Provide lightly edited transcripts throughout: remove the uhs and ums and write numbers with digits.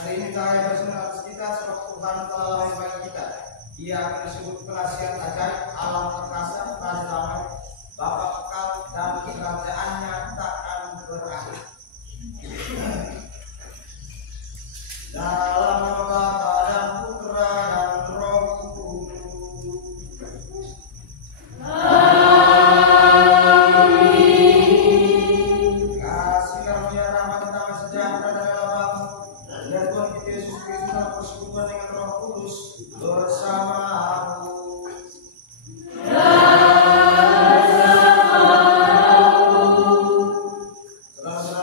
Hari ini cahaya bersinar atas kita sebab Tuhan telah lahir bagi kita. Ia akan disebut penasihat ajaib, alam perkasa, raja damai, Bapa kekal, dan kerajaannya takkan berakhir. Dalam nama Bapa dan Putra dan Roh Kudus. Kasih karunia rahmat dan damai sejahtera dari Bapa dan Tuhan kita Yesus Kristus dan persekutuan dengan Roh Kudus bersamamu. Saudara-saudara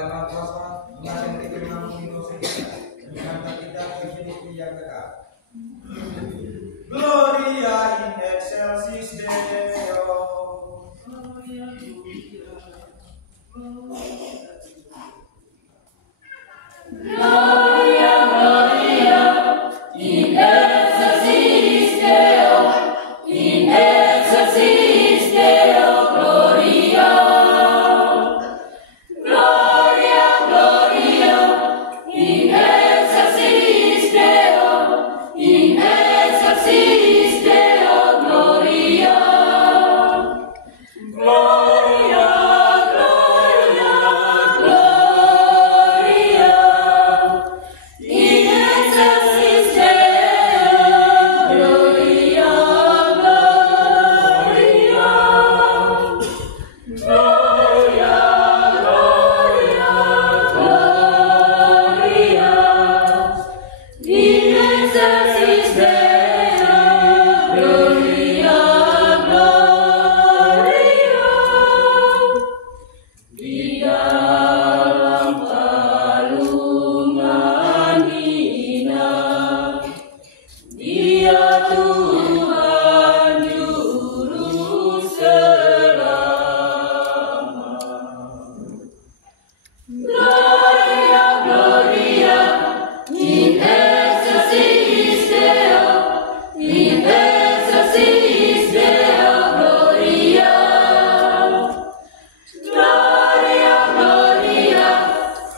Allah yang Maha Kuasa mengajar kita mengampuni dosa kita, menyelamatkan kita dari hidup yang kekal. Gloria in excelsis Deo. Gloria, Gloria, in excelsis Deo, in excelsis Deo, Gloria. Gloria, Gloria, in excelsis Deo, in excelsis Deo, Gloria. Gloria, Gloria, Gloria, in excelsis Deo, Gloria, Gloria. Gloria, Gloria, Gloria, in excelsis Deo, Gloria, Gloria. Di dalam palungan hina, Dia Tuhan Juru Selamat. Gloria, Gloria, in excelsis Deo, in excelsis Deo, Gloria. Gloria, Gloria,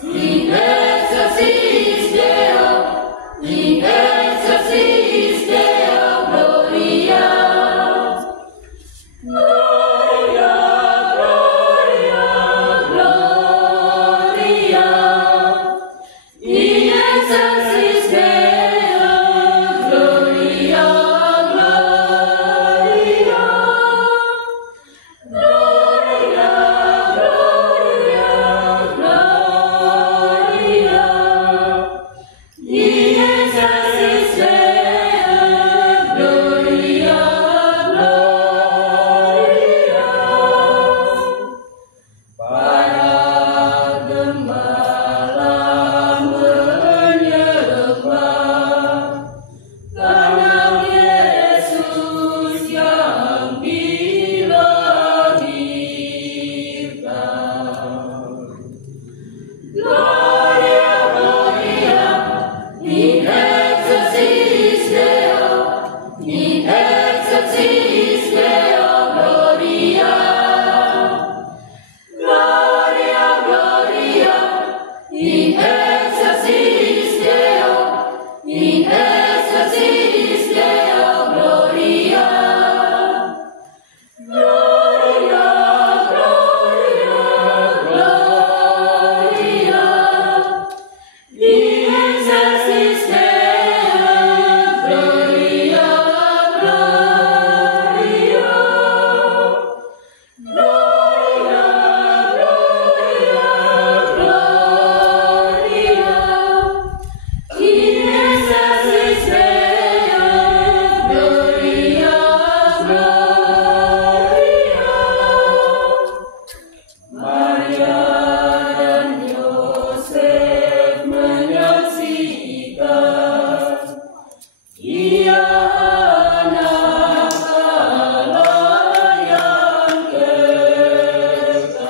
in excelsis Deo, in excelsis Deo, Gloria. Gloria, Gloria, Gloria, in excelsis Deo, Gloria, Gloria. Gloria, Gloria, Gloria, in excelsis Deo, Gloria, Gloria. Para gembala menyembah Anak Yesus yang dilahirkan. Gloria, Gloria, in excelsis Deo, in excelsis Deo, Gloria. Gloria, Gloria, in excelsis Deo, in excelsis Deo, Gloria. Gloria, Gloria, Gloria, in excelsis Deo, Gloria, Gloria. Gloria, Gloria, Gloria, in excelsis Deo, Gloria, Gloria. Maria dan Yosef menyaksikan Ia anak Allah yang kekal.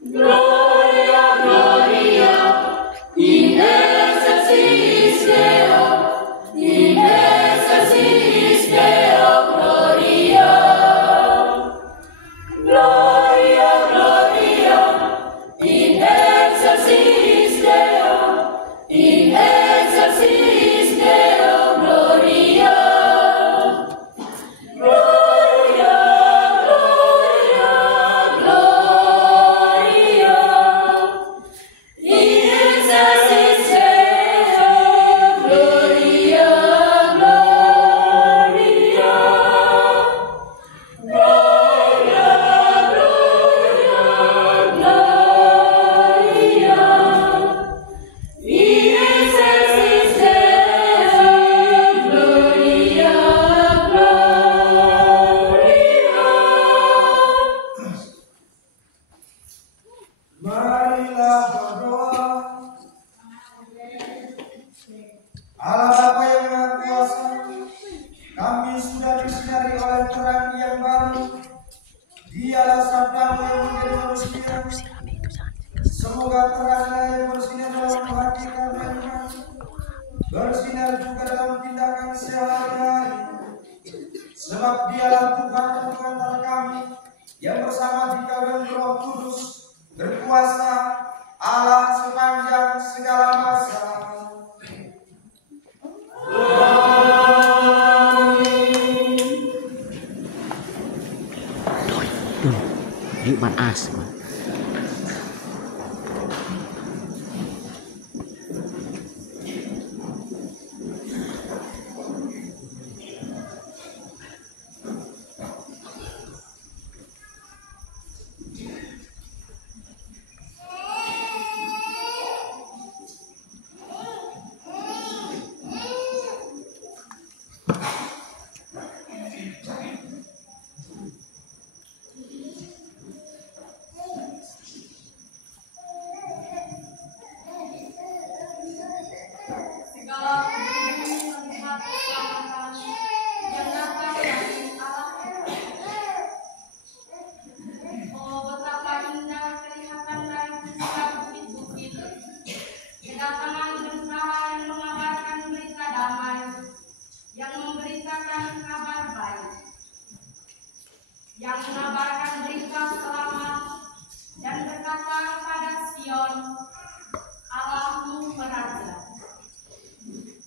Gloria, Gloria, in excelsis Deo, in excelsis Deo, Gloria. Gloria, Gloria, in excelsis Deo, in excelsis Deo, Gloria. Gloria, Gloria, Gloria, Marilah berdoa. Allah Bapa yang Maha Kuasa, kami sudah disinari oleh terang yang baru. Dialah sabdamu yang menjadi manusia. Semoga terangnya yang bersinar dalam hati kami, bersinar juga dalam tindakan sehari-hari. Sebab dialah Tuhan antara kami, yang bersama Dikau dan Roh Kudus, berkuasa Allah sepanjang segala masa. Yuk panas. Yang mengabarkan berita selamat dan berkata kepada Sion, Allahmu beraja.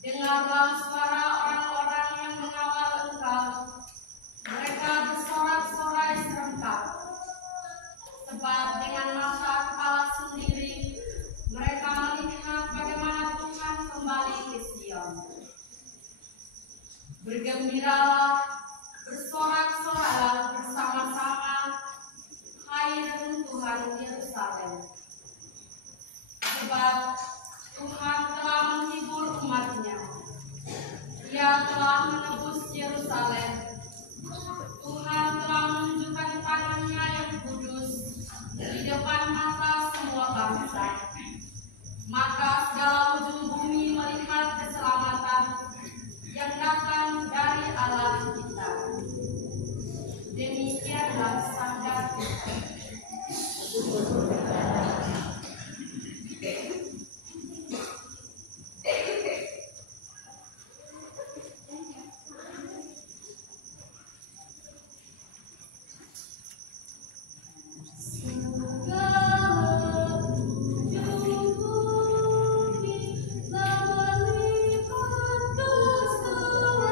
Dengarlah suara orang-orang yang mengawal Engkau. Mereka bersorak-sorai serentak. Sebab dengan mata kepala sendiri mereka melihat bagaimana Tuhan kembali ke Sion. Bergembiralah, bersorak-soraklah bersama-sama, hai reruntuhan Yerusalem. Sebab Tuhan telah menghibur umat-Nya. Ia telah menebus Yerusalem. Tuhan telah menunjukkan tangan-Nya yang kudus di depan mata semua bangsa. Maka segala ujung bumi melihat keselamatan yang datang dari Allah kita. Demikianlah sabda Tuhan. Segala ujung bumi telah melihat keselamatan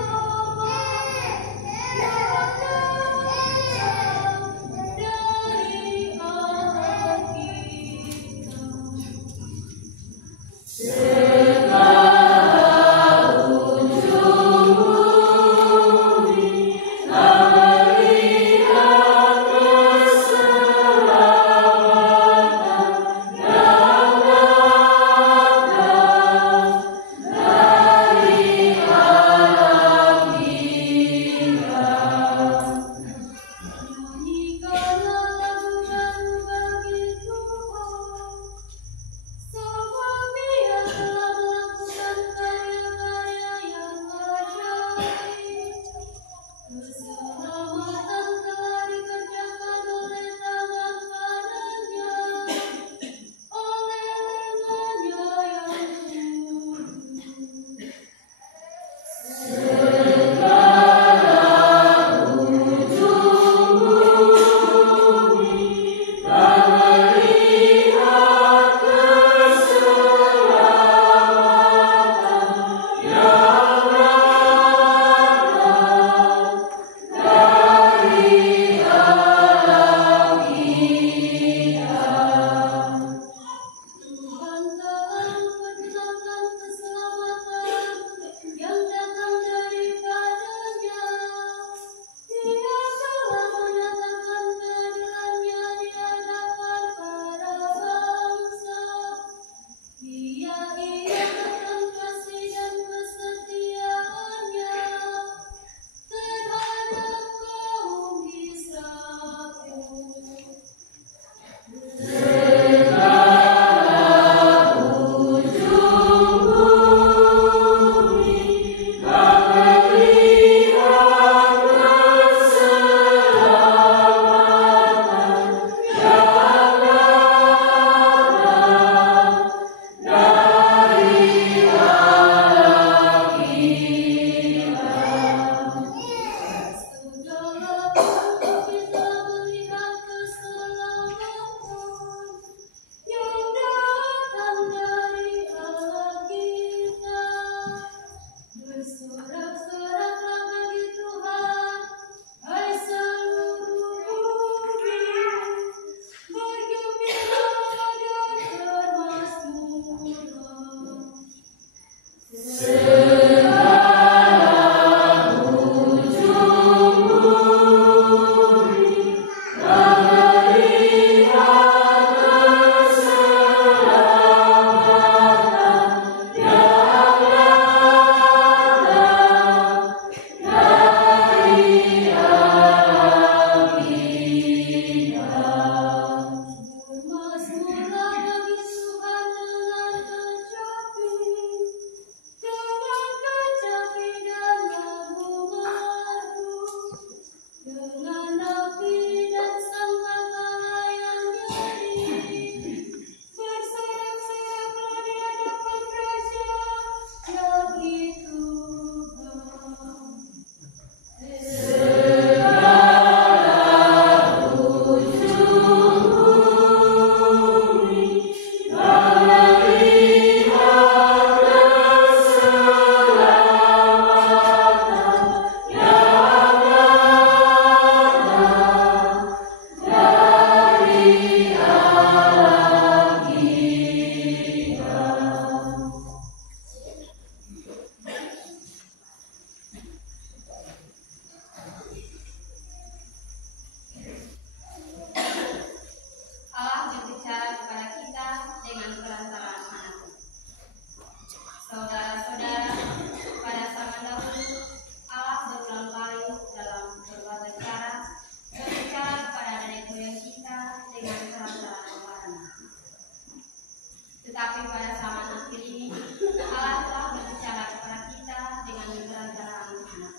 Tetapi pada zaman akhir ini Allah telah berbicara kepada kita dengan perantaraan anak.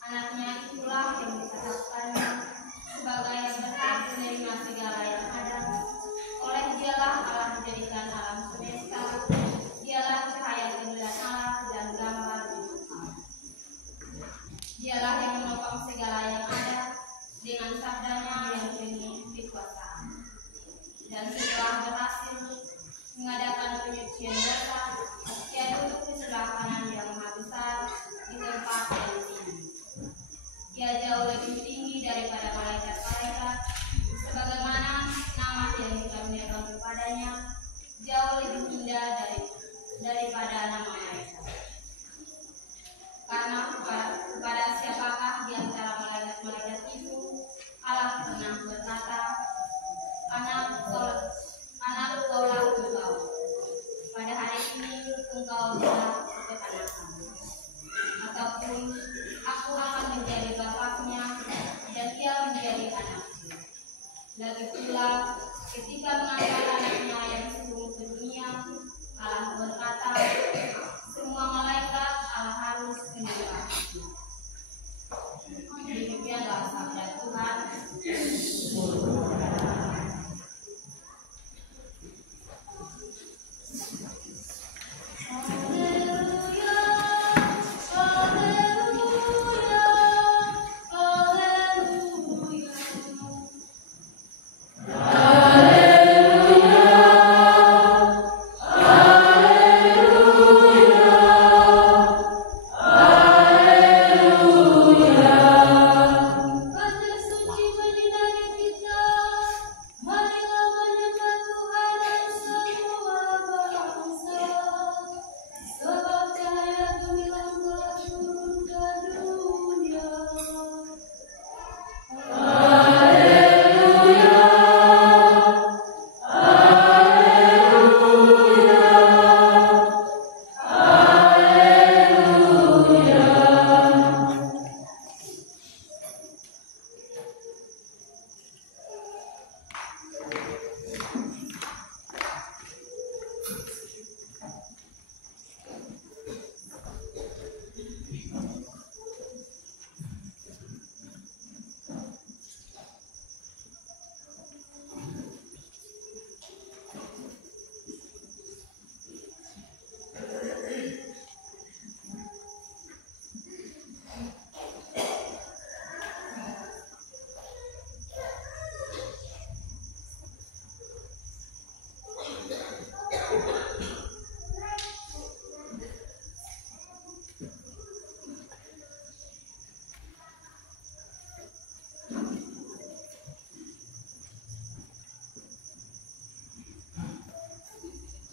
Anaknya itulah yang ditetapkannya sebagai yang berhak menerima segala yang ada. Oleh dialah Allah menjadikan alam semesta. Dialah cahaya kemuliaan Allah dan gambar hidup Allah. Dialah yang menopang segala yang ada dengan sabdanya yang penuh kekuasaan. Dan setelah berhasil mengadakan penyucian dosa, Dia duduk di sebelah kanan yang maha besar di tempat yang tinggi. Dia jauh lebih tinggi daripada malaikat-malaikat, sebagaimana nama yang dikaruniakan kepadanya jauh lebih indah daripada nama malaikat. Karena kepada siapakah di antara malaikat-malaikat itu Allah pernah berkata, Anak kaulah engkau. Pada hari ini engkau telah kekanakan. Ataupun aku akan menjadi bapaknya dan ia menjadi anakku. Lagi pula ketika mengangkat anaknya yang sebelum ke dunia, Allah berkata, semua malaikat Allah harus menyembahnya. Demikianlah sabda Tuhan.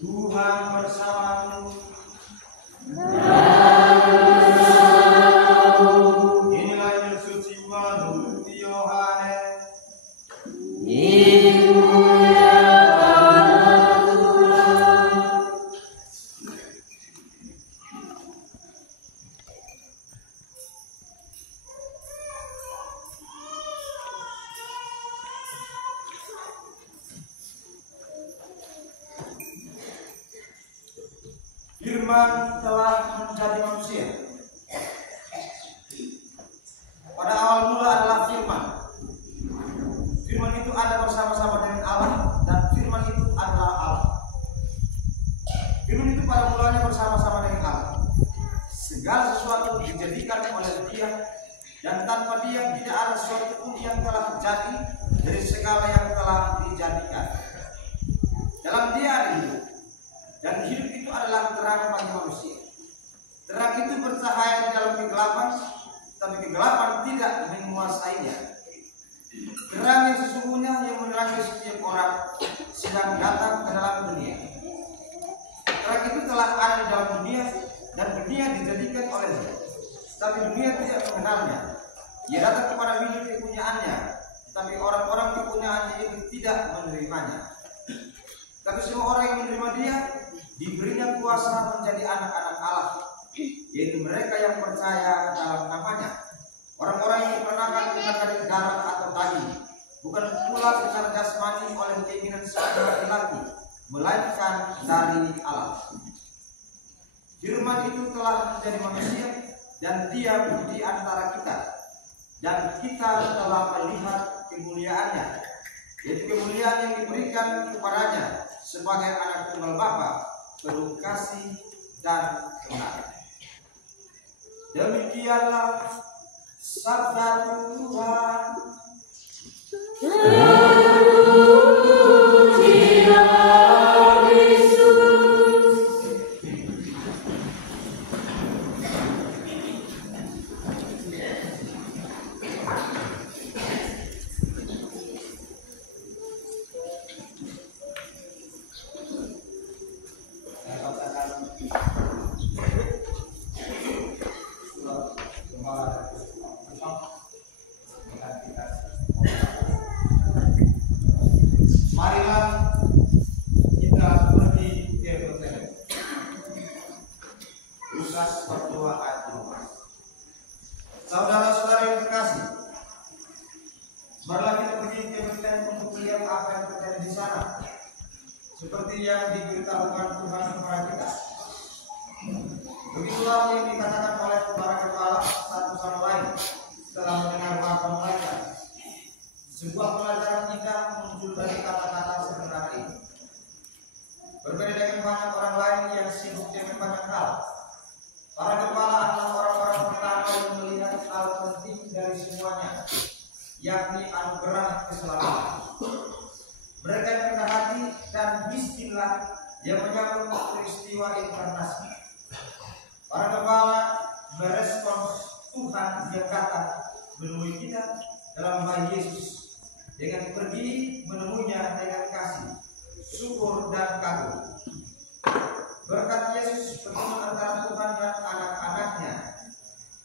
Tuhan bersamamu. Inilah Injil suci menurut Yohanes. Firman telah menjadi manusia. Pada awal mula adalah Firman. Firman itu ada bersama-sama dengan Allah dan Firman itu adalah Allah. Firman itu pada mulanya bersama-sama dengan Allah. Segala sesuatu dijadikan oleh Dia dan tanpa Dia tidak ada sesuatu pun yang telah terjadi dari segala yang telah dijadikan. Dalam Dia ada hidup. Dan hidup itu adalah terang bagi manusia. Terang itu bercahaya di dalam kegelapan, tapi kegelapan tidak menguasainya. Terang yang sesungguhnya yang menerangi setiap orang sedang datang ke dalam dunia. Terang itu telah ada di dalam dunia dan dunia dijadikan olehnya. Tapi dunia tidak mengenalnya. Ia datang kepada milik kepunyaannya, tapi orang-orang kepunyaannya itu tidak menerimanya. Tapi semua orang yang menerima Dia diberinya kuasa menjadi anak-anak Allah, yaitu mereka yang percaya dalam namanya. Orang-orang yang diperanakan bukan dari darah atau daging, bukan pula secara jasmani oleh keinginan sang laki-laki, melainkan dari Allah. Firman itu telah menjadi manusia dan diam di antara kita, dan kita telah melihat kemuliaannya, yaitu kemuliaan yang diberikan kepadanya sebagai anak tunggal Bapa, penuh kasih dan kebenaran. Demikianlah sabda Tuhan. Marilah kita pergi ke Betlehem. Lukas 42 ayat 2. Saudara-saudara yang terkasih, marilah kita pergi ke Betlehem untuk melihat apa yang terjadi di sana, seperti yang diberitahukan Tuhan kepada kita. Begitulah yang dikatakan oleh para kepala satu sama lain setelah mendengar apa mereka. Sebuah pelajaran kita muncul dari kata-kata sebenarnya ini. Berbeda dengan banyak orang lain yang sibuk dengan banyak hal, para kepala adalah orang-orang pertama yang melihat hal penting dari semuanya, yakni anugerah keselamatan. Mereka yang rendah hati dan miskinlah yang menyambut peristiwa inkarnasi. Para kepala merespons Tuhan yang datang menemui kita dalam bayi Yesus dengan pergi menemuinya dengan kasih, syukur dan kagum. Berkat Yesus pertemuan antara Tuhan dan anak-anaknya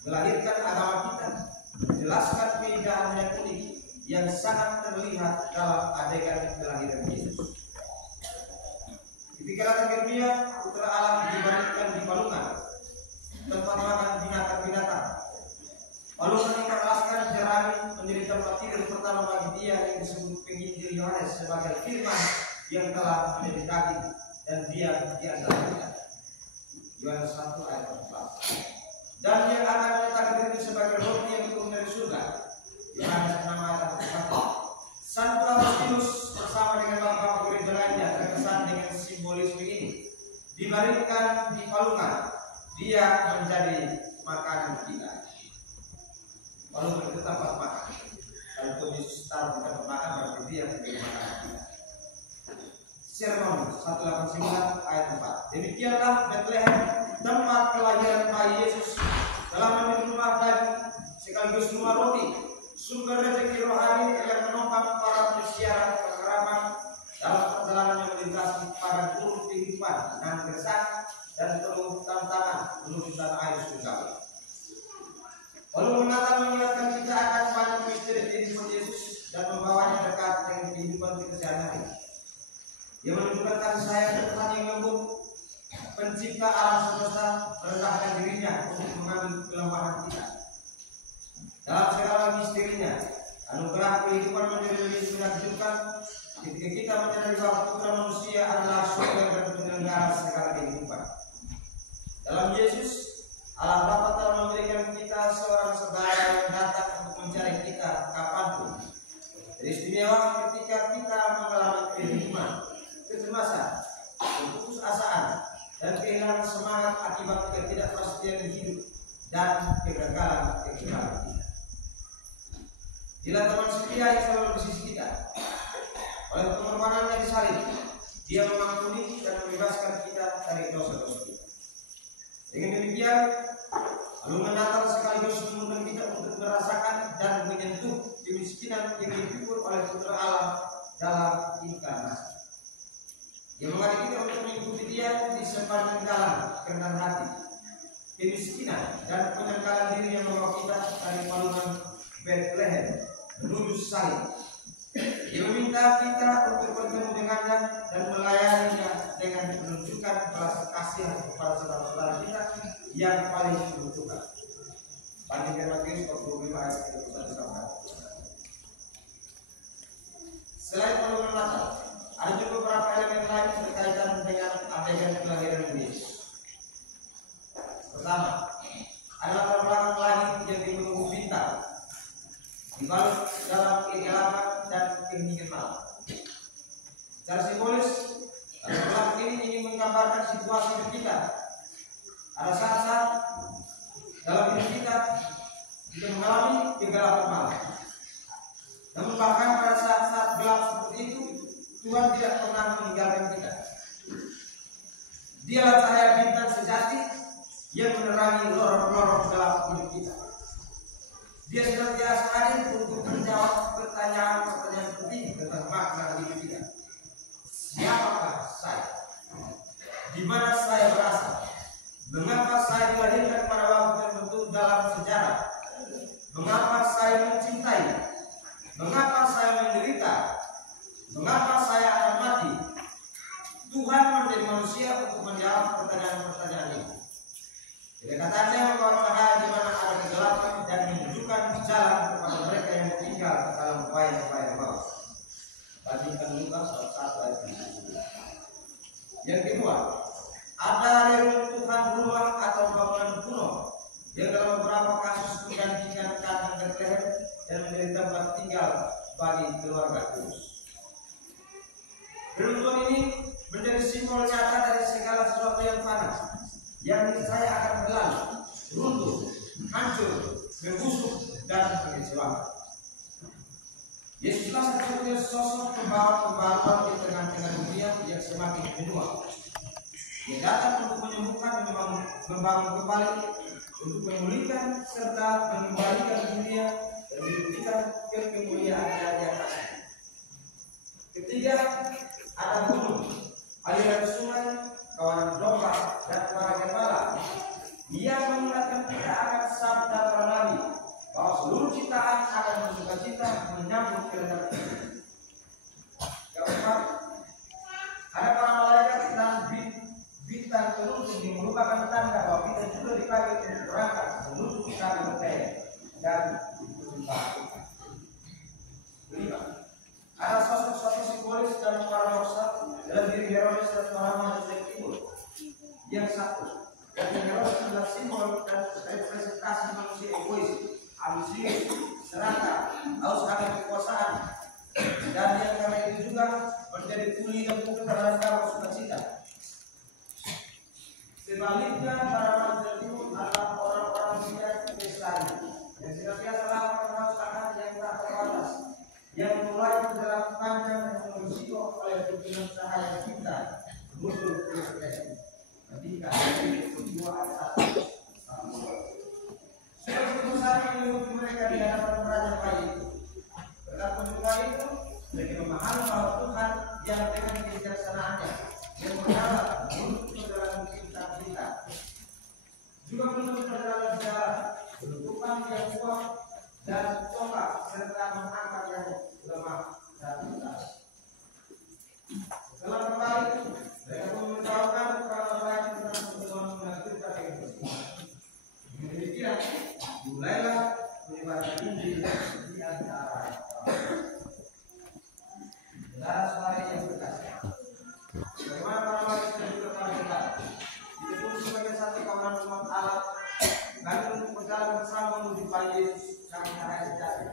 melahirkan agama kita, menjelaskan keindahan yang unik yang sangat terlihat dalam adegan kelahiran Yesus. Dipikirkan Yeremia, putra Allah dibaringkan di palungan, tempat makan binatang-binatang. Palungan yang beralaskan jerami menjadi tempat tidur pertama bagi dia yang disebut penginjil Yohanes sebagai firman yang telah menjadi daging dan dia di antara kita. Yohanes 1 ayat 14. Dan yang akan menyatakan diri sebagai roti yang turun dari surga. Yohanes 6 ayat 14. Santo Agustinus bersama dengan bapak gereja lainnya terkesan dengan simbolisme ini. Dibaringkan di palungan, dia menjadi makanan kita. Palungan itu tempat makan. Kalau Yesus taruh di tempat makan berarti dia menjadi makanan kita. Sermon 189 ayat 4. Demikianlah Betlehem, tempat kelahiran bayi Yesus, telah menjadi rumah daging sekaligus rumah roti, sumber rezeki rohani yang menopang para pensiaran kekeraman dalam perjalanan yang melintasi pada gunung kehidupan dengan gersang dan penuh tantangan menuju tanah air surgawi. Lalu Natal mengingatkan kita akan banyak misteri kehidupan Yesus dan membawanya dekat dengan kehidupan kita sehari-hari. Dia menunjukkan kasih sayang Tuhan yang lembut, pencipta alam semesta, merendahkan dirinya untuk mengambil kelemahan kita. Dalam segala misterinya, anugerah kehidupan menjadi lebih menakjubkan ketika kita menyadari bahwa putra manusia adalah sumber dan penyelenggara segala kehidupan. Dalam Yesus, Allah Bapa telah memberikan kita seorang saudara yang datang untuk mencari kita kapanpun. Istimewa ketika kita mengalami kehidupan, kecemasan, keputusasaan, dan kehilangan semangat akibat ketidakpastian hidup dan kegagalan kita. Bila teman setia yang selalu di sisi kita, oleh pengorbanannya di salib, dia mengampuni dan membebaskan kita dari dosa-dosa kita. Dengan demikian, lalu Natal sekaligus menuntun kita untuk merasakan dan menyentuh kemiskinan yang dipikul oleh Putra Allah dalam inkarnasi. Yang mengajak kita untuk mengikuti dia di sepanjang jalan kerendahan hati, kemiskinan dan penyangkalan diri yang membawa kita dari palungan Betlehem menuju salib. Dia meminta kita untuk bertemu dengannya dan melayaninya dengan menunjukkan belas kasihan kepada saudara-saudara kita yang paling membutuhkan. Bandingkan Matius 25 ayat 31 sampai. Selain palungan Natal, ada juga beberapa elemen lain terkait Secara simbolis, gelap ini ingin menggambarkan situasi kita. Ada saat-saat dalam hidup kita mengalami kegelapan malam. Namun bahkan pada saat-saat gelap seperti itu, Tuhan tidak pernah meninggalkan kita. Dialah cahaya bintang sejati yang menerangi lorong-lorong gelap hidup kita. Dia senantiasa hadir untuk menjawab pertanyaan-pertanyaan penting tentang makna hidup kita. Siapakah saya? Di mana saya berasal? Mengapa saya dilahirkan pada waktu tertentu dalam sejarah? Mengapa saya mencintai? Mengapa saya menderita? Mengapa saya akan mati? Tuhan menjadi manusia untuk menjawab pertanyaan-pertanyaan ini. Kedekatannya membawa cahaya di mana ada kegelapan dan menunjukkan jalan kepada mereka yang tinggal dalam bayang-bayang maut. Bandingkan Lukas 1 ayat 7. Yang kedua, ada reruntuhan rumah atau bangunan kuno yang dalam beberapa kasus menggantikan kandang Bethlehem dan menjadi tempat tinggal bagi keluarga kudus. Reruntuhan ini menjadi simbol nyata dari segala sesuatu yang fana, yang saya akan berlalu, runtuh, hancur, membusuk, dan mengecewakan. Yesuslah satu-satunya sosok pembawa pembaruan di tengah-tengah dunia yang semakin menua. Dia datang untuk menyembuhkan dan membangun kembali, untuk memulihkan serta mengembalikan dunia dan hidup kita ke kemuliaan yang asli. Ketiga, ada gunung, aliran sungai, kawanan domba, dan para gembala. Dia mengingatkan kita akan sabda para nabi bahwa seluruh ciptaan akan bersukacita menyambut kedatangan kita. Keempat, ada para malaikat dan bintang penuntun yang merupakan tanda bahwa kita juga dipanggil untuk berangkat menuju kami Bethlehem dan berjumpa. Kelima, ada sosok-sosok simbolis dan paradoksal dalam diri Herodes dan para manusia dari timur. Yang satu, dan Herodes adalah simbol dan representasi manusia egois, ambisius, serakah, haus akan kekuasaan, dan yang karena itu juga menjadi kuli dan bukan terhadap kaum sukacita. Sebaliknya, para manusia timur adalah orang-orang bijak Kristen yang senantiasa lapar haus akan yang tak terbatas, yang mulai berjalan panjang dan berisiko oleh tujuan cahaya kita muncul Kristen. Ketika kedua ayat 1. Seperti besar yang mengikuti mereka di hadapan raja bayi itu. Betapa juga itu mereka memahami bahwa Tuhan yang dengan kebijaksanaannya yang mengalah untuk perjalanan kita juga menuntut perjalanan sejarah, penutupan yang kuat dan tongkat serta mengangkat yang lemah dan lintas. Setelah kembali, mereka memberitahukan kepada orang tentang kebenaran menakutkan yang bersih. Demikian, mulailah menyebarkan Injil di antara saudara-saudara yang berkasih. Bagaimana para wanita juga telah kita ditutup sebagai satu kawanan umat Allah, lalu untuk berjalan bersama menuju pada Yesus yang cahaya sejati,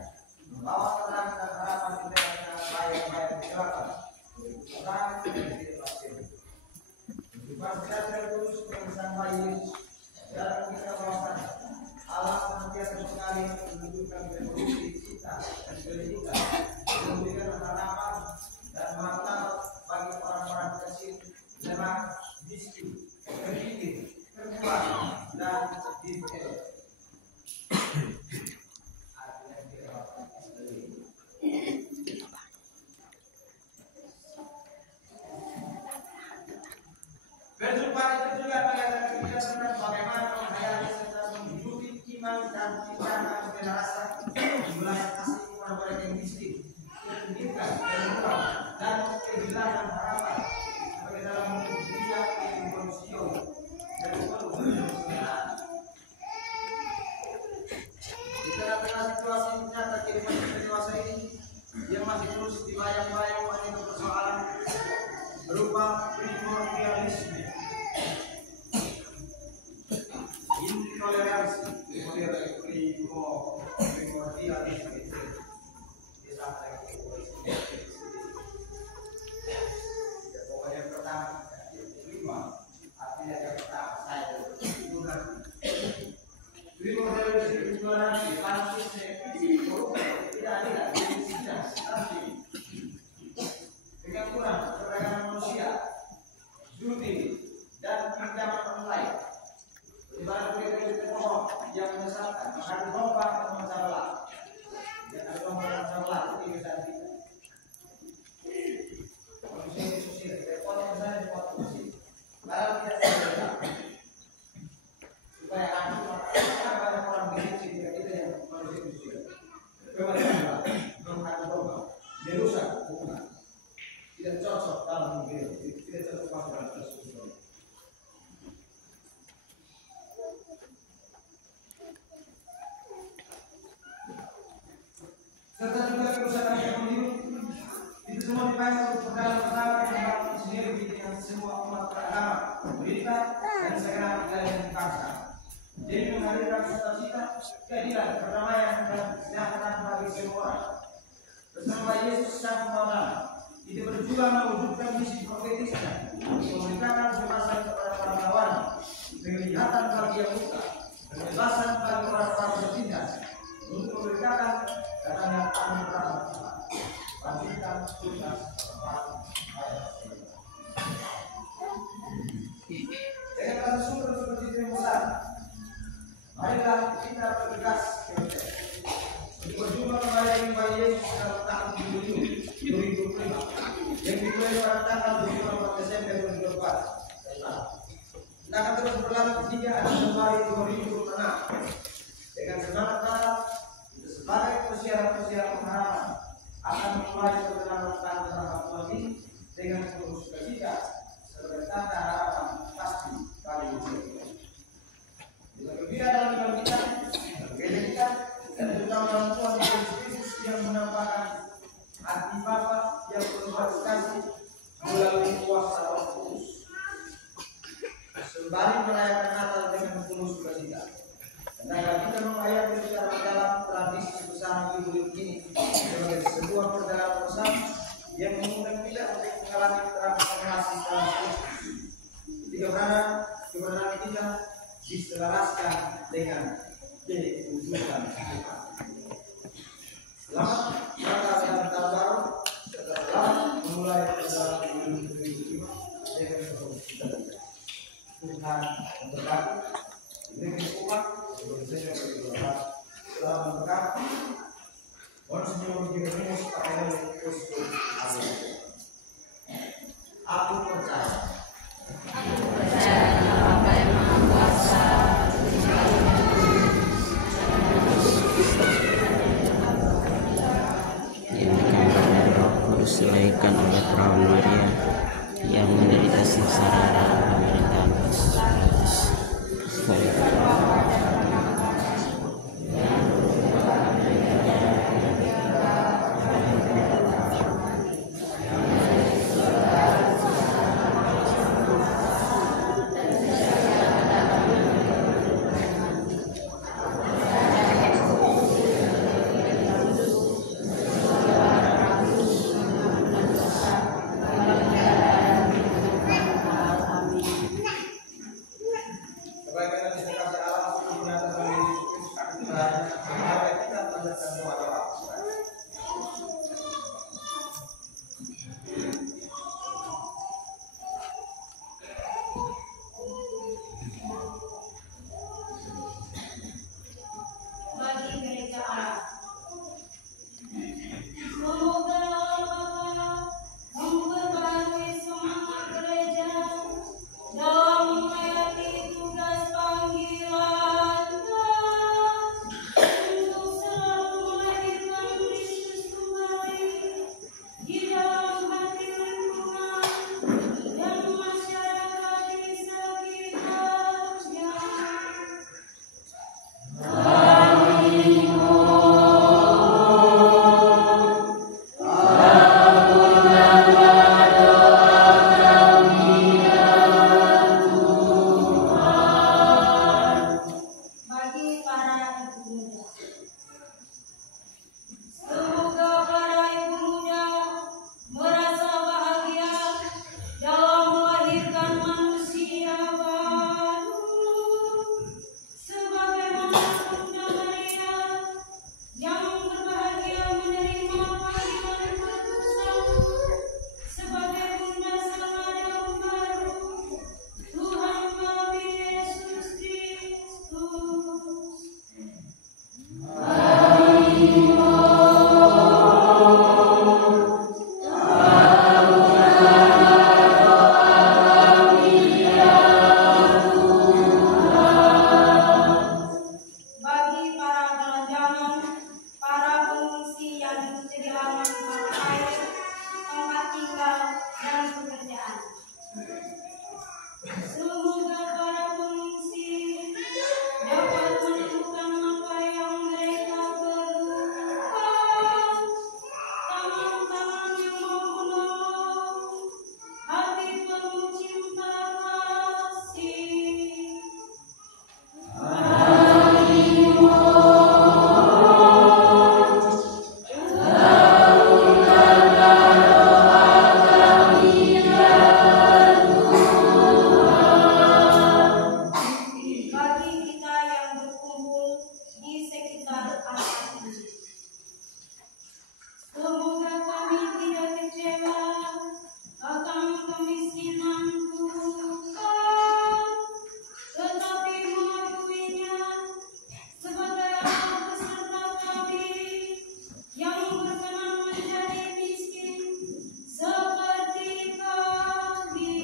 membawa terang dan harapan di tengah bayang-bayang kegelapan. Terang dan dilepaskan. Kehidupan kita terus mengisahkan bayi Yesus dalam kita bahwasan Allah senantiasa sekali menunjukkan revolusi kita dan diri kita, memberikan harapan dan martabat bagi orang-orang kecil, lemah, miskin, terpikir, terkuat, dan diskret. Perjumpaan itu juga mengajarkan kita tentang bagaimana menghayati serta menghidupi iman dan cinta dan rasa jumlah kasih kepada mereka yang miskin, pendidikan, kehidupan, dan kehilangan harapan sebagai dalam dunia yang manusia dan penuh kesulitan. Di tengah-tengah situasi nyata kehidupan dewasa ini yang masih terus dibayang-bayang oleh persoalan berupa primordialisme, intoleransi, primordialisme. cocok dalam mobil, tidak cocok pakai dalam tersebut. Serta juga kerusakan ekonomi itu semua dipakai untuk perdalam yang sendiri dengan semua umat beragama, berita dan segenap wilayah yang bangsa. Jadi menghadirkan cita-cita keadilan, perdamaian dan kesejahteraan bagi semua orang. Bersama Yesus Sang Pemandang, itu berjuang mewujudkan misi profetisnya, memberikan kebebasan kepada para lawan, penglihatan bagi yang buta, kebebasan bagi orang-orang bertindak, untuk memberikan datangnya anugerah Tuhan. Lanjutkan tugas dengan rasa syukur seperti itu yang besar. Marilah kita bergegas untuk berjumpa kembali dengan Bapak Yesus dalam tahun 2025 yang dimulai pada tanggal 24 Desember 2024. Kita akan terus berlangsung hingga Januari 2026 dengan semangat Natal itu sebagai persiapan pengharapan akan memulai perjalanan tahun Tuhan ini dengan penuh sukacita sebagai tanda harapan pasti bagi hidup. Dengan gembira dalam iman kita, gereja kita, dan terutama dalam Tuhan Yesus Kristus yang menampakkan hati Bapa yang berbuat kasih melalui kuasa Roh Kudus. Sembari merayakan Natal dengan penuh sukacita. Dan kita menghayati secara mendalam tradisi bersama ibu ini sebagai sebuah perjalanan bersama yang mengundang kita untuk mengalami transformasi dalam Kristus. Kebenaran kita diselaraskan dengan kewujudan Tuhan. Selamat Natal dan Tahun Baru. Setelah memulai perjalanan 2025 dengan penuh sukacita. Tuhan memberkati. Dengan umat telah memberkati. Mohon senyum dirimu supaya Kristus ada. Aku percaya. Bapa yang Maha Kuasa, yang dikandung dari Roh Kudus dilahirkan oleh perawan Maria yang menderita sengsara dalam pemerintahan Pilatus. Semoga para pengungsi dapat menemukan apa yang mereka perlukan. Tangan-tangan yang mau menolong, hati penuh cinta kasih. Bagi kita yang berkumpul di sekitar alat ini, semoga kami tidak kecewa akan kemiskinan Tuhan, tetapi mengakuinya sebagai amal peserta kami yang berkenan menjadi miskin seperti kami.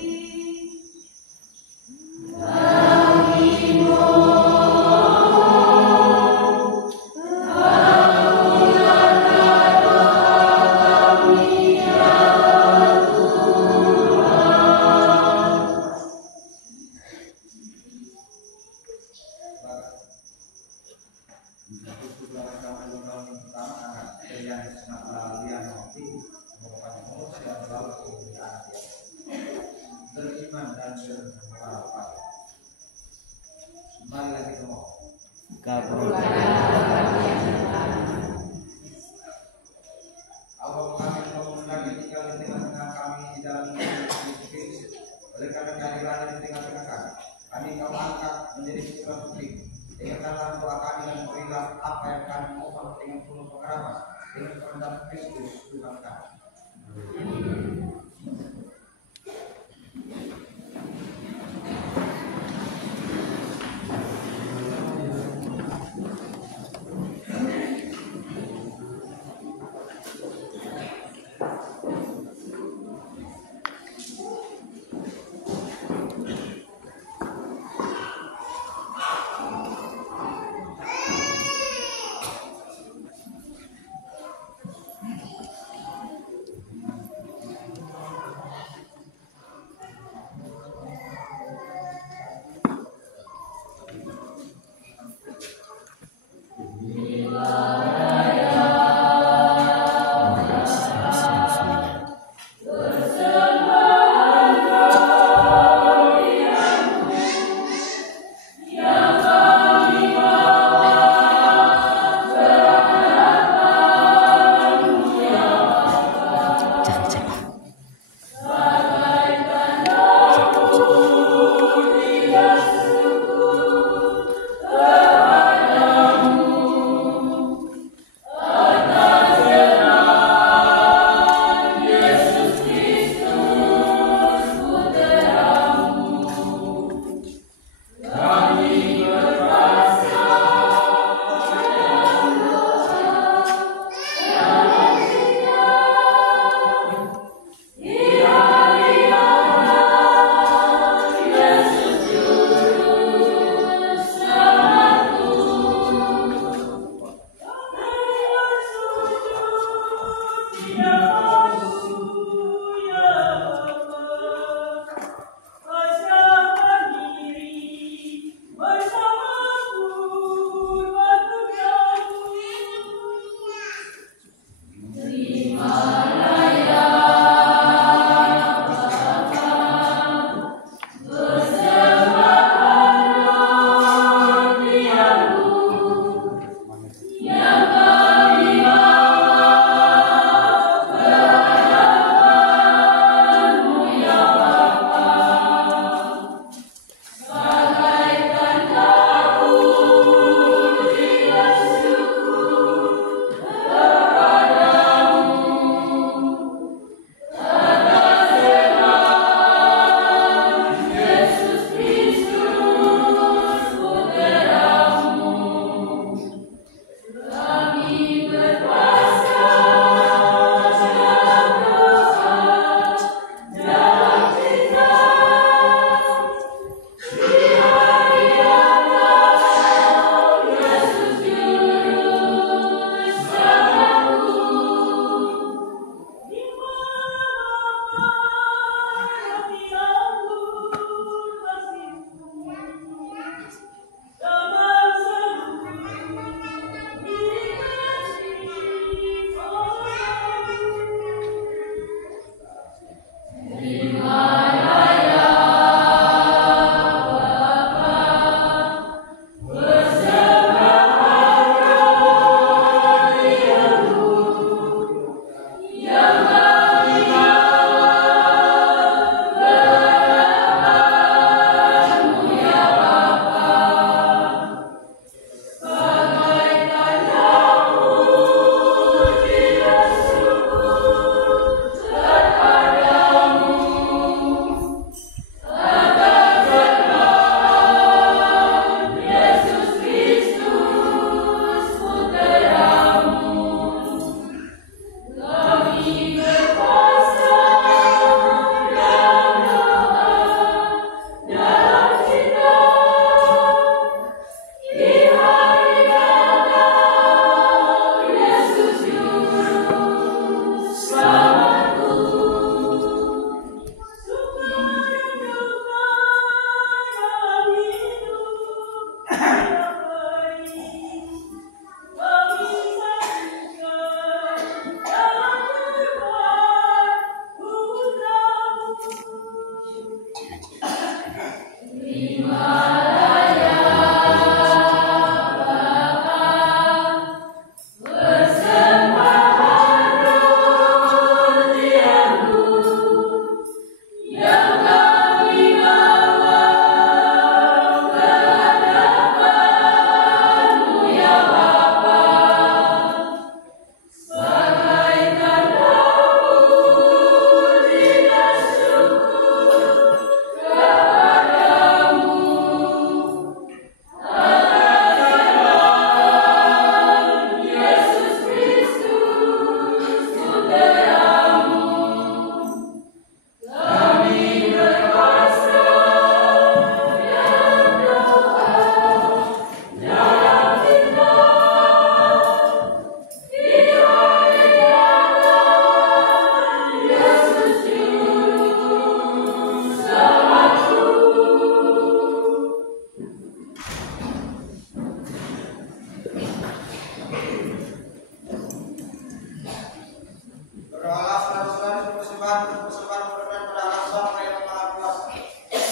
Beriman dan berharapan. Marilah kita mau. Allah kami telah mengenali tinggal di tengah-tengah kami di dalam Kristus. Oleh karena kehadirannya di tengah-tengah kami kau angkat menjadi sebuah bukti. Dengarkanlah doa kami dan berilah apa yang kami mohon dengan penuh pengharapan dengan kehendak Kristus Tuhan kami.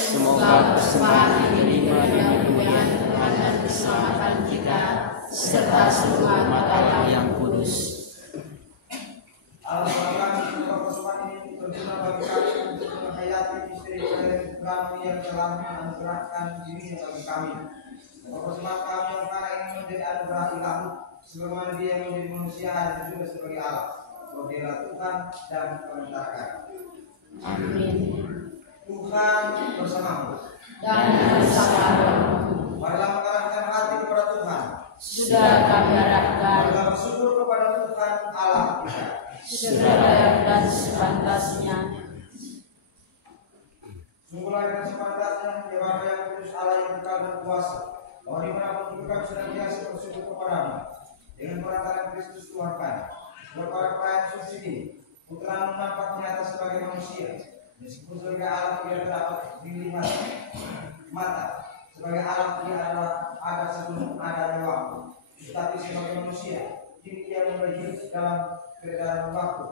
Semoga persembahan ini diterima dengan kemuliaan Tuhan dan keselamatan kita serta seluruh umat Allah yang kudus. Allah Tuhan, persembahan ini berguna bagi kami untuk menghayati istri kami yang telah menganugerahkan diri bagi kami. Persembahan kami yang karena ini menjadi anugerah ilahi, sebagaimana Dia yang menjadi manusia dan juga sebagai Allah. Berdialah Tuhan dan perintahkan. Amin. Tuhan bersamamu dan bersama-sama. Marilah mengarahkan hati kepada Tuhan. Sudah kami harapkan, Marilah bersyukur kepada Tuhan Allah kita. sudah layak dan sepantasnya. Sungguh layak dan sepantasnya ya Bapa yang kudus, Allah yang kekal dan kuasa, bahwa dimanapun kami senantiasa bersyukur kepadamu dengan perantaraan Kristus Tuhan kami. Sebab pada perayaan suci ini, Putra nampak nyata sebagai manusia, meskipun sebagai Allah tidak terdapat dilihat mata. Sebagai Allah dia adalah ada sebelum adanya waktu, tetapi sebagai manusia kini Dia mulai hidup dalam peredaran waktu.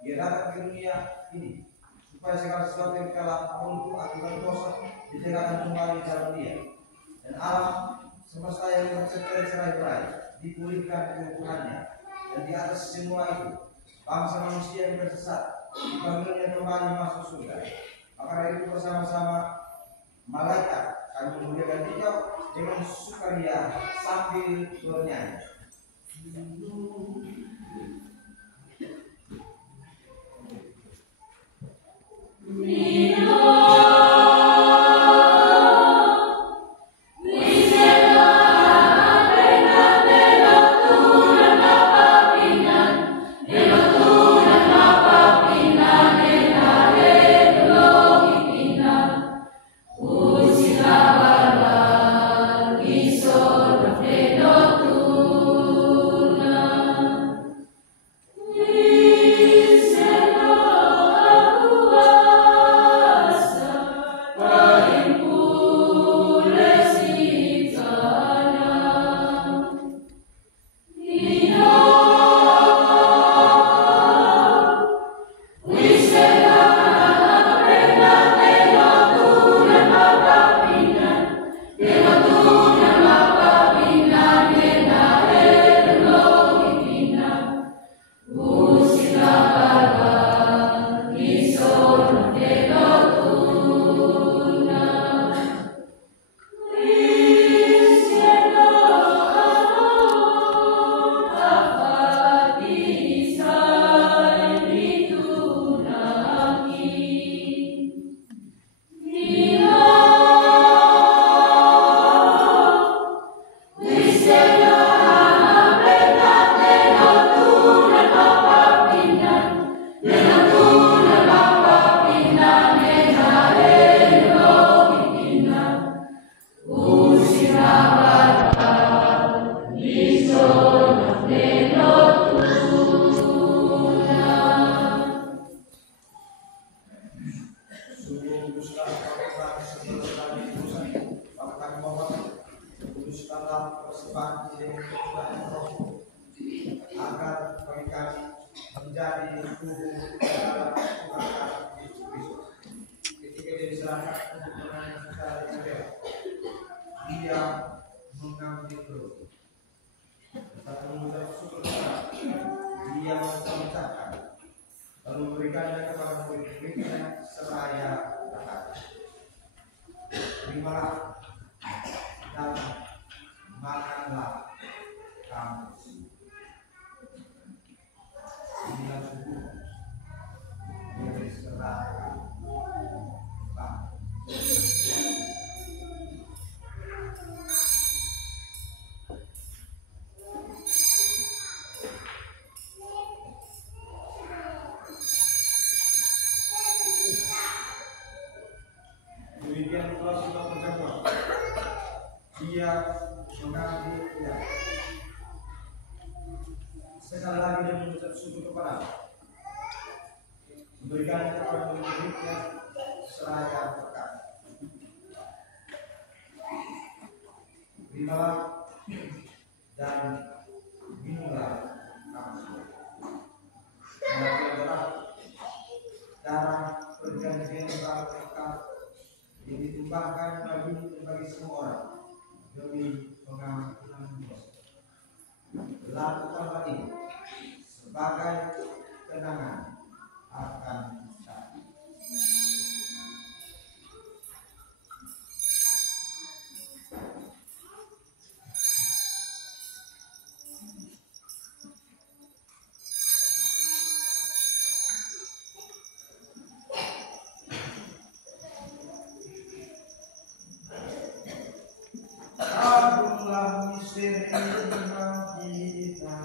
Dia datang ke dunia ini supaya segala sesuatu yang telah runtuh akibat dosa ditegakkan kembali dalam Dia, dan alam semesta yang bercerai-berai dipulihkan keutuhannya. Dan di atas semua itu, bangsa manusia yang tersesat dipanggilnya kembali masuk surga. Maka dari itu bersama-sama malaikat kami memuliakan Dia dengan sukaria sambil bernyanyi. Agar bagi kami menjadi tubuh dalam Tuhan Yesus Kristus. Ketika Dia diserahkan untuk menangani secara Dia mengambil roti. Tetapi mengucap syukur kepada dia mengucapkan, lalu memberikannya kepada murid-muridnya seraya berkata, terimalah dan makanlah kamu. Inilah tubuh yang diserahkan kamu. Demikian pula sudah perjamuan. Dia mengambil dia. Sekali lagi dia mengucap syukur kepada memberikannya kepada murid-muridnya seraya berkat. Terimalah dan minumlah kamu semua. Ini adalah darah perjanjian yang berkat yang ditumpahkan bagi semua orang demi pengampunan dosa. Lakukanlah ini sebagai kenangan akan saya. Agunglah misteri iman kita.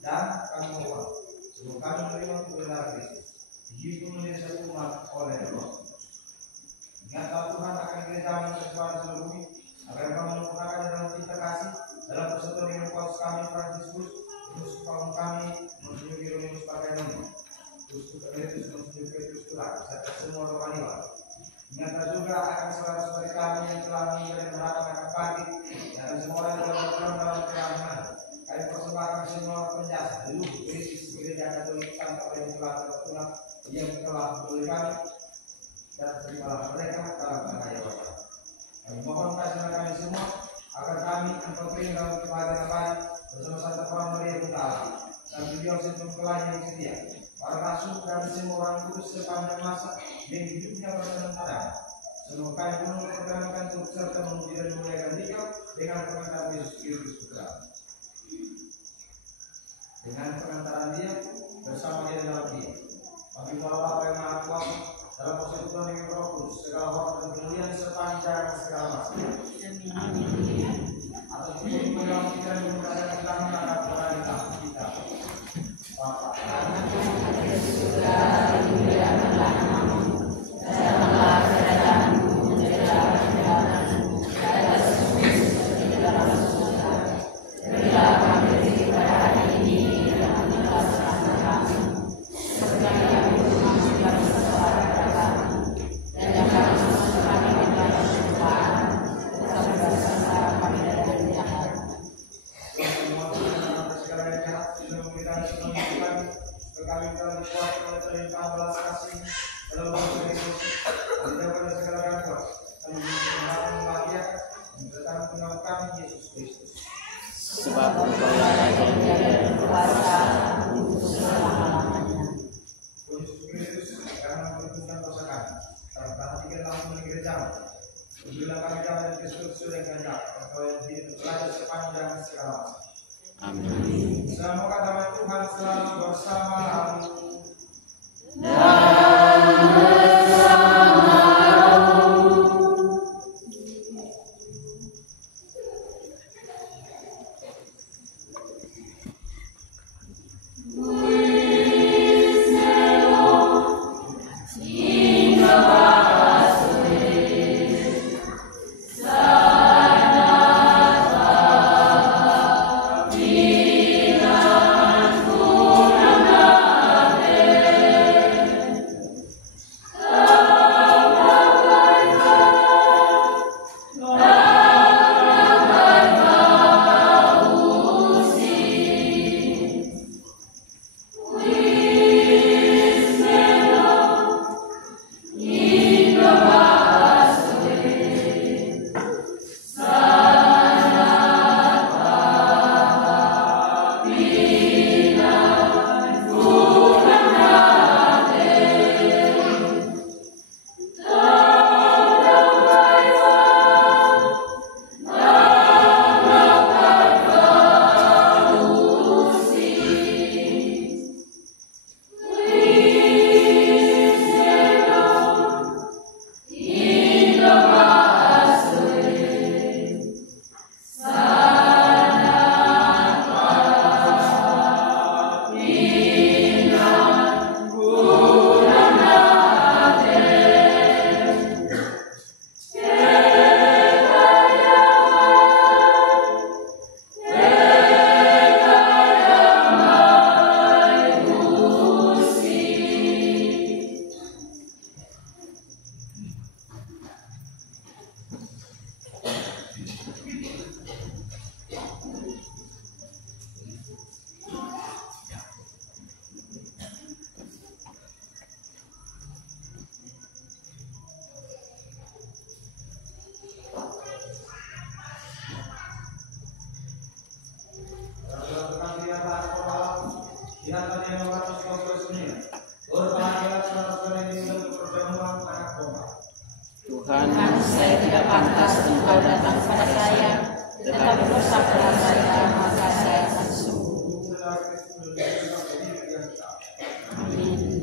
Dan kami mohon semoga kami menerima kebenaran Kristus, dihimpun menjadi satu umat oleh Roh. Ingatlah Tuhan akan gereja-Mu sesuai seluruh bumi, agar Kau menyempurnakan dalam cinta kasih dalam persatuan dengan Paus kami Fransiskus, terus kaum kami menunjuk Hieronymus Paganon, terus Petrus menunjuk Petrus Tuhan, serta semua rohaniwan. Ingatlah juga akan saudara-saudari kami yang telah meninggal dan berharapan akan bangkit, dan semua orang yang berperan dalam kerajaan. Kami persembahkan semua penjasa dulu Kristus gereja Katolik Santa yang telah tertutup yang telah memberi kami, dan terimalah mereka dalam bahaya wajah. Kami mohon kasih kami semua agar kami terpilih dalam kebahagiaan abadi bersama Santa Maria Utara dan beliau mempelai yang setia, para rasul dan semua orang kudus sepanjang masa yang hidupnya bersama padam. Semoga kami penuh perkenankan turut serta memuji dan memuliakan Dia dengan pengantaran Yesus Kristus Putra. Dengan pengantaran Dia bersama Dia dalam Dia. Bagi Bapa yang Maha Kuasa dalam persekutuan dengan Roh Kudus, segala hormat dan kemuliaan sepanjang segala masa. Amin. Atas kemuliaan dalam kita dan kemuliaan kita menghadap kepada kita. Bapa. Sebab Engkaulah Raja dan berkuasa untuk selama-lamanya. Kristus karena memperhitungkan dosa kami, perhatikan langsung di gereja-Mu. Berilah kami damai dan Kristus yang kehendak, Engkau yang hidup belajar sepanjang segala masa. Amin. Semoga damai Tuhan selalu bersamamu. Tuhan, saya tidak pantas Engkau datang pada saya, tetapi bersabdalah saja, maka saya akan sembuh. Amin.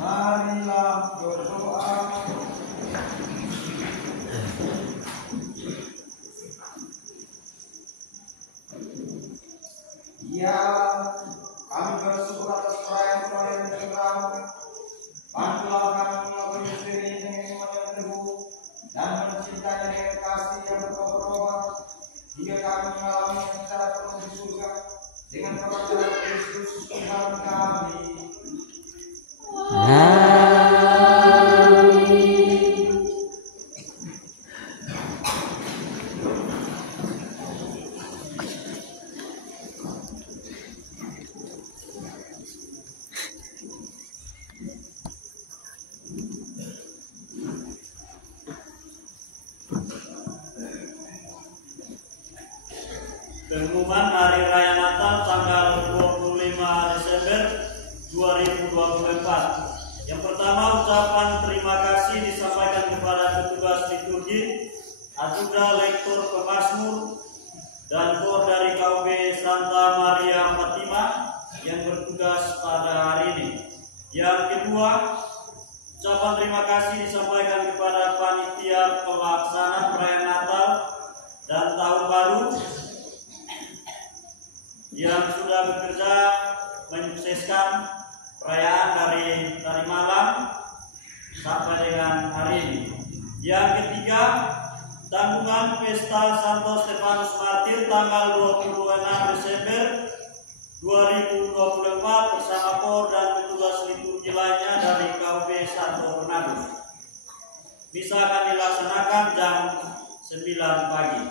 Marilah berdoa. Ya, kami bersyukur atas perayaan yang Kamu. Bantulah kami melakukan istri dengan iman yang teguh dan mencintainya dengan kasih yang berkobar hingga kami mengalami secara penuh di surga dengan perkataan Yesus Tuhan kami. Pengumuman Hari Raya Natal tanggal 25 Desember 2024. Yang pertama, ucapan terima kasih disampaikan kepada petugas liturgi, ajuda lektor pemazmur, dan kor dari KUB Santa Maria Fatima yang bertugas pada hari ini. Yang kedua, ucapan terima kasih disampaikan kepada panitia pelaksana perayaan Natal dan Tahun Baru yang sudah bekerja menyukseskan perayaan dari tadi malam sampai dengan hari ini. Yang ketiga, tanggungan Pesta Santo Stefanus Martir tanggal 26 Desember 2024 bersama kor dan petugas liturgi lainnya dari KUB Santo Bernardus. Misa akan dilaksanakan jam 9 pagi.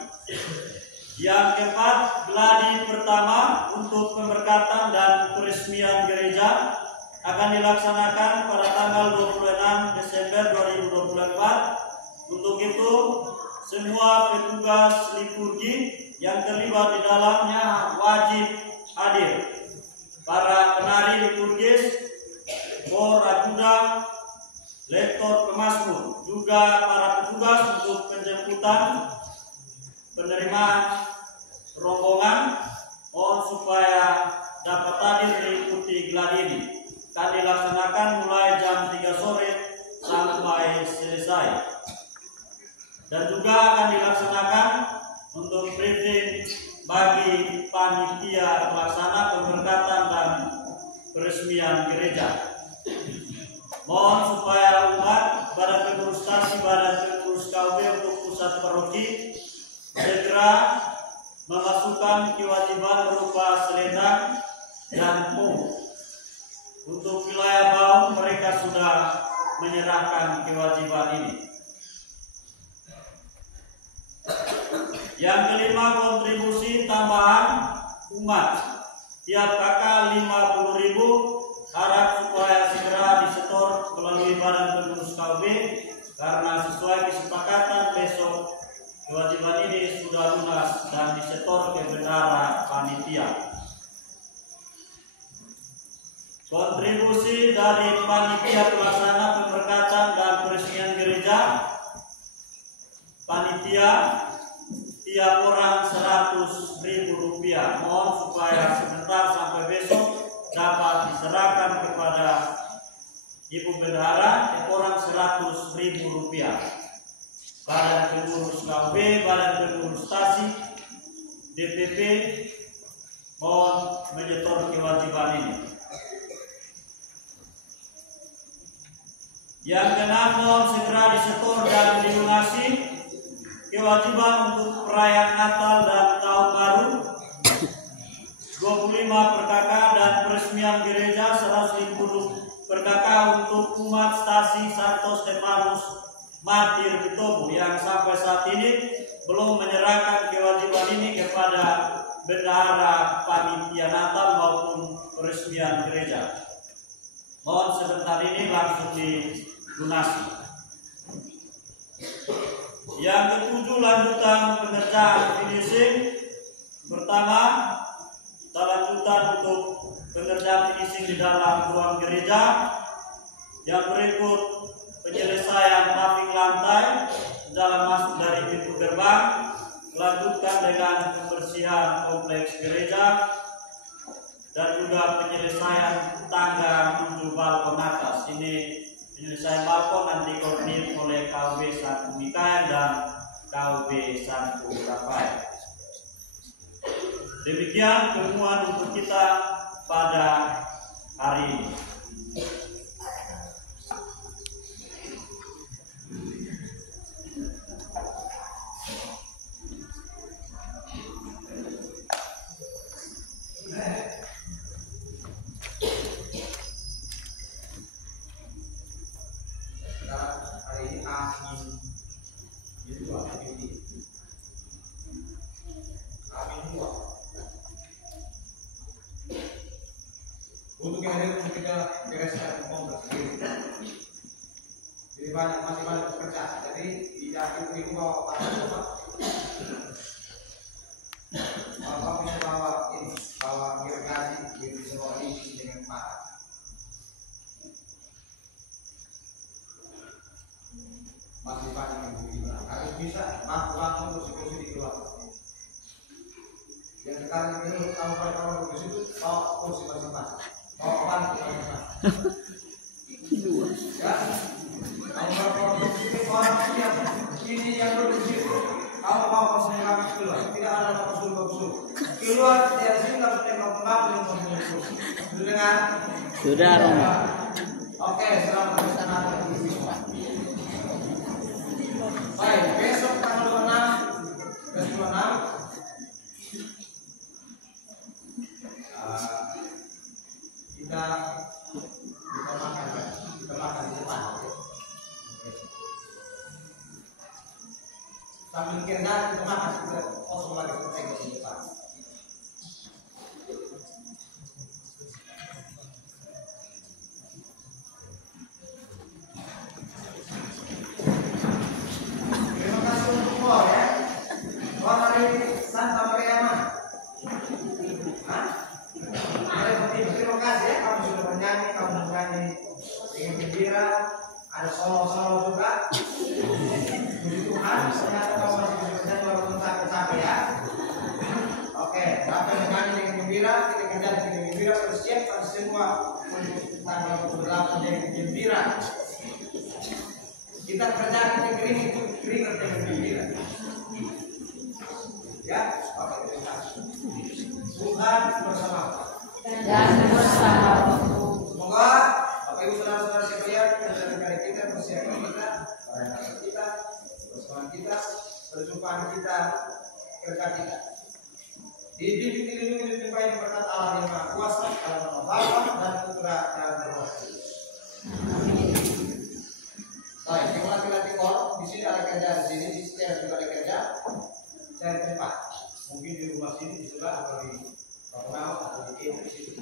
Yang keempat, gladi pertama untuk pemberkatan dan peresmian gereja akan dilaksanakan pada tanggal 26 Desember 2024. Untuk itu, semua petugas liturgi yang terlibat di dalamnya wajib hadir. Para penari liturgis, kor ajuda, lektor pemazmur, juga para petugas untuk penjemputan, penerimaan rombongan, mohon supaya dapat hadir mengikuti gladi ini. Akan dilaksanakan mulai jam 3 sore sampai selesai. Dan juga akan dilaksanakan untuk briefing bagi panitia pelaksana pemberkatan dan peresmian gereja. Mohon supaya umat, badan pengurus stasi, badan pengurus KUB untuk pusat paroki segera memasukkan kewajiban berupa selendang dan pung. Untuk wilayah Baum mereka sudah menyerahkan kewajiban ini. Yang kelima, kontribusi tambahan umat. Tiap kakak 50.000, harap supaya segera disetor melalui badan pengurus KUB karena sesuai kesepakatan besok kewajiban ini sudah lunas dan disetor ke bendahara panitia. Kontribusi dari panitia pelaksana pemberkatan dan peresmian gereja, panitia tiap orang Rp100.000. Mohon supaya sebentar sampai besok dapat diserahkan kepada Ibu Bendahara, tiap orang Rp100.000. Badan pengurus KUB, badan pengurus stasi, DPP, mohon menyetor kewajiban ini. Yang keenam, mohon segera disetor dan dilunasi kewajiban untuk perayaan Natal dan Tahun Baru 25 per kakak dan peresmian gereja 150 per kakak untuk umat stasi Santo Stefanus Martir Bitobu yang sampai saat ini belum menyerahkan kewajiban ini kepada bendahara panitia Natal maupun peresmian gereja. Mohon sebentar ini langsung dilunasi. Yang ketujuh, lanjutan pengerjaan finishing. Pertama, lanjutan untuk pengerjaan finishing di dalam ruang gereja. Yang berikut, penyelesaian paving lantai jalan masuk dari pintu gerbang, lanjutkan dengan pembersihan kompleks gereja dan juga penyelesaian tangga Demikian keilmuan untuk kita pada hari ini. Untuk yang hadir kita bereskan kompleks sendiri. Jadi masih banyak pekerjaan. Jadi tidak itu bawa bapak bisa bawa irigasi gitu semua ini dengan Pak. Masih banyak yang begitu. Harus bisa waktu kursi di keluar. Yang sekarang ini kalau kursi itu bawa kursi masing-masing. Bawa pan masing-masing. Ya, kalau kursi itu orang ini yang kursi itu kamu bawa kursi kami keluar. Tidak ada kursi keluar dari sini harus tengok kembali dengan kursi. Sudah dengar? Sudah, Romo. Oke, selamat bersenang baik, besok tanggal 26 kita makan di depan. Sambil kena kita makan kita kosong lagi kita di depan. Santa Maria mana? Terima kasih ya, kamu sudah bernyanyi, kamu bernyanyi dengan gembira, ada solo-solo juga. Puji Tuhan, ternyata kamu masih bisa bernyanyi walaupun capek-capek ya. Oke, siapa yang bernyanyi dengan gembira, kita kerja dengan gembira, persiapkan semua untuk tanggal 28 dengan gembira. Kita kerja kita keringat dengan gembira. Ya, oke, terima kasih. Tuhan bersama dan bersama. Semoga Bapak Ibu saudara-saudara sekalian, rekan-rekan kita, persiapan kita, barang kita, bersama kita, perjumpaan kita, berkat kita. Dididik dilindungi ditumpahi berkat Allah yang Maha Kuasa, dalam nama Bapa dan Putra dan Roh Kudus. Baik, yang laki-laki kor, di sini ada kerja di sini, di sini juga ada kerja. Cari tempat, mungkin di rumah sini, di sebelah atau di Bapak atau di sini.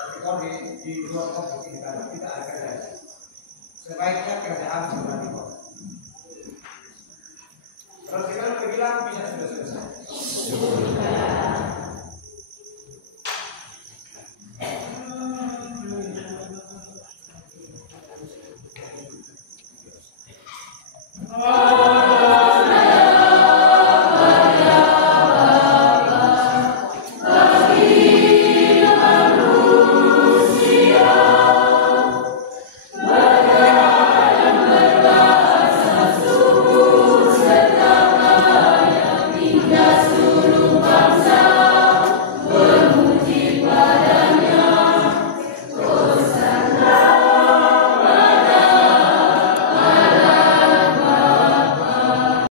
Tapi kalau di luar kompleks kita ada kerja. Sebaiknya kerjaan sebenarnya